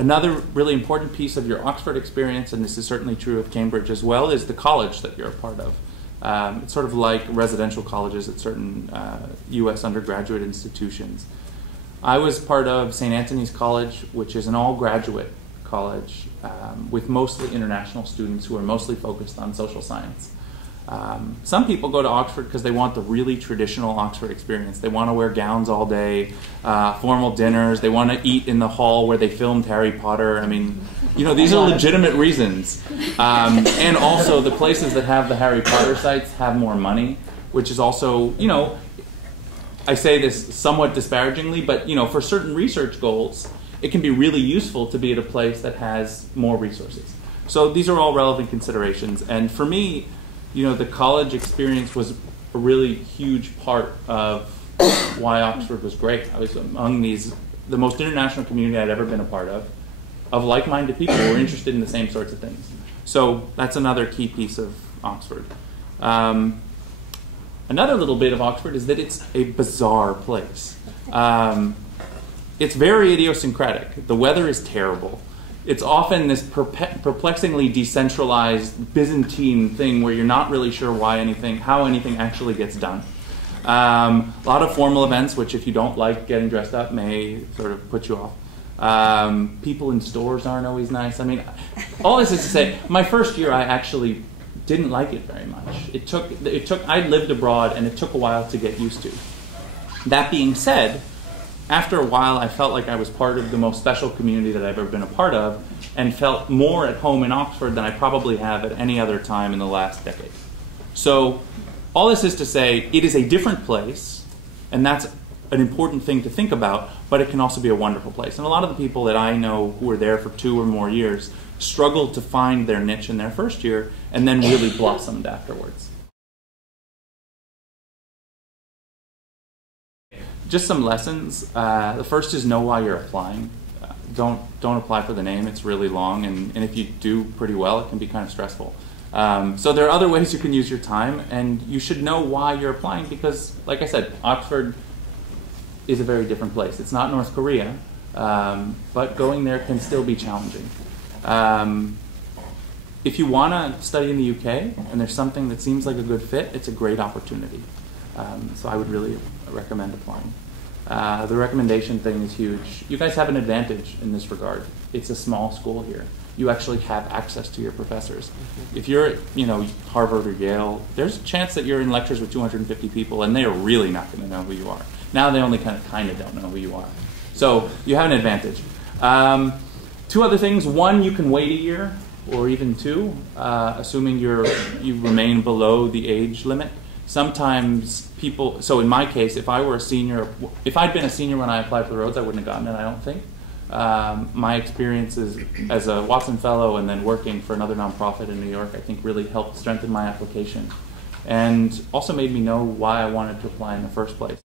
Another really important piece of your Oxford experience, and this is certainly true of Cambridge as well, is the college that you're a part of. It's sort of like residential colleges at certain US undergraduate institutions. I was part of St. Anthony's College, which is an all-graduate college with mostly international students who are mostly focused on social science. Some people go to Oxford because they want the really traditional Oxford experience. They want to wear gowns all day, formal dinners. They want to eat in the hall where they filmed Harry Potter. I mean, you know, these are legitimate reasons. And also, the places that have the Harry Potter sites have more money, which is also, you know, I say this somewhat disparagingly, but, you know, for certain research goals, it can be really useful to be at a place that has more resources. So these are all relevant considerations. And for me, you know, the college experience was a really huge part of why Oxford was great. I was among the most international community I'd ever been a part of like-minded people who were interested in the same sorts of things. So that's another key piece of Oxford. Another little bit of Oxford is that it's a bizarre place. It's very idiosyncratic. The weather is terrible. It's often this perplexingly decentralized Byzantine thing where you're not really sure how anything actually gets done. A lot of formal events, which if you don't like getting dressed up, may sort of put you off. People in stores aren't always nice. I mean, all this is to say, my first year I actually didn't like it very much. I'd lived abroad and it took a while to get used to. That being said, after a while, I felt like I was part of the most special community that I've ever been a part of and felt more at home in Oxford than I probably have at any other time in the last decade. So all this is to say, it is a different place, and that's an important thing to think about, but it can also be a wonderful place. And a lot of the people that I know who are there for 2 or more years struggled to find their niche in their first year and then really blossomed afterwards. Just some lessons. The first is know why you're applying. Don't apply for the name. It's really long, and if you do pretty well, it can be kind of stressful. So there are other ways you can use your time, and you should know why you're applying because, like I said, Oxford is a very different place. It's not North Korea, but going there can still be challenging. If you want to study in the UK and there's something that seems like a good fit, it's a great opportunity. So I would really recommend applying. The recommendation thing is huge. You guys have an advantage in this regard. It's a small school here. You actually have access to your professors. If you're at, you know, Harvard or Yale, there's a chance that you're in lectures with 250 people and they are really not going to know who you are. Now they only kind of don't know who you are. So you have an advantage. 2 other things. 1, you can wait a year or even 2, assuming you remain below the age limit. Sometimes people, so in my case, if I'd been a senior when I applied for the Rhodes, I wouldn't have gotten it, I don't think. My experiences as a Watson Fellow and then working for another nonprofit in New York, I think really helped strengthen my application and also made me know why I wanted to apply in the first place.